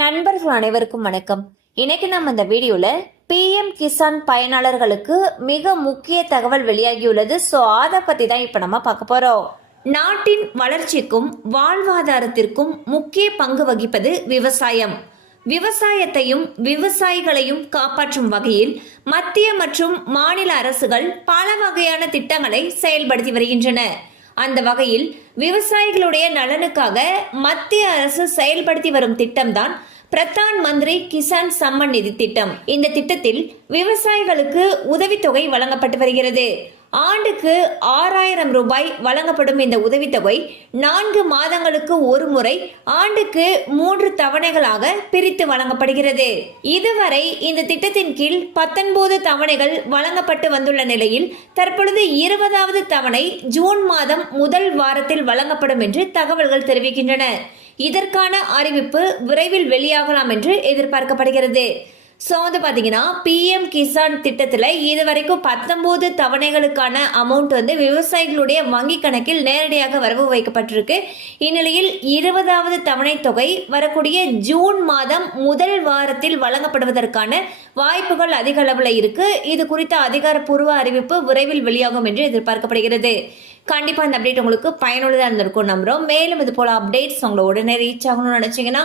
நண்பர்கள் அனைவருக்கும் வணக்கம். இன்னைக்கு நம்ம இந்த வீடியோல பிஎம் கிசான் பயனாளர்களுக்கு மிக முக்கிய தகவல் வெளியாகியுள்ளது. ஸோ அதை பத்தி தான் இப்போ நம்ம பார்க்க போறோம். நாட்டின் வளர்ச்சிக்கும் வாழ்வாதாரத்திற்கும் முக்கிய பங்கு வகிப்பது விவசாயம். விவசாயத்தையும் விவசாயிகளையும் காப்பாற்றும் வகையில் மத்திய மற்றும் மாநில அரசுகள் பல வகையான திட்டங்களை செயல்படுத்தி வருகின்றன. அந்த வகையில் விவசாயிகளுடைய நலனுக்காக மத்திய அரசு செயல்படுத்தி வரும் திட்டம்தான் பிரதான் மந்திரி கிசான் சம்மன் நிதி திட்டம். இந்த திட்டத்தில் விவசாயிகளுக்கு உதவித்தொகை வழங்கப்பட்டு வருகிறது. ஆண்டுக்கு ஆறாயிரம் ரூபாய் வழங்கப்படும் இந்த உதவித்தொகை நான்கு மாதங்களுக்கு ஒரு முறை ஆண்டுக்கு மூன்று தவணைகளாக பிரித்து வழங்கப்படுகிறது. இதுவரை இந்த திட்டத்தின் கீழ் பத்தொன்பது தவணைகள் வழங்கப்பட்டு வந்துள்ள நிலையில் தற்பொழுது இருபதாவது தவணை ஜூன் மாதம் முதல் வாரத்தில் வழங்கப்படும் என்று தகவல்கள் தெரிவிக்கின்றன. இதற்கான அறிவிப்பு விரைவில் வெளியாகலாம் என்று எதிர்பார்க்கப்படுகிறது. ஸோ வந்து பார்த்தீங்கன்னா பிஎம் கிசான் திட்டத்தில் இதுவரைக்கும் பத்தொம்போது தவணைகளுக்கான அமௌண்ட் வந்து விவசாயிகளுடைய வங்கி கணக்கில் நேரடியாக வரவு வைக்கப்பட்டிருக்கு. இந்நிலையில் இருபதாவது தவணை தொகை வரக்கூடிய ஜூன் மாதம் முதல் வாரத்தில் வழங்கப்படுவதற்கான வாய்ப்புகள் அதிக அளவில் இருக்கு. இது குறித்த அதிகாரப்பூர்வ அறிவிப்பு விரைவில் வெளியாகும் என்று எதிர்பார்க்கப்படுகிறது. கண்டிப்பாக இந்த அப்டேட் உங்களுக்கு பயனுள்ளதாக இருந்திருக்கும் நம்புகிறோம் மேலும் இது போல் அப்டேட்ஸ் உங்களை உடனே ரீச் ஆகணும்னு நினச்சிங்கன்னா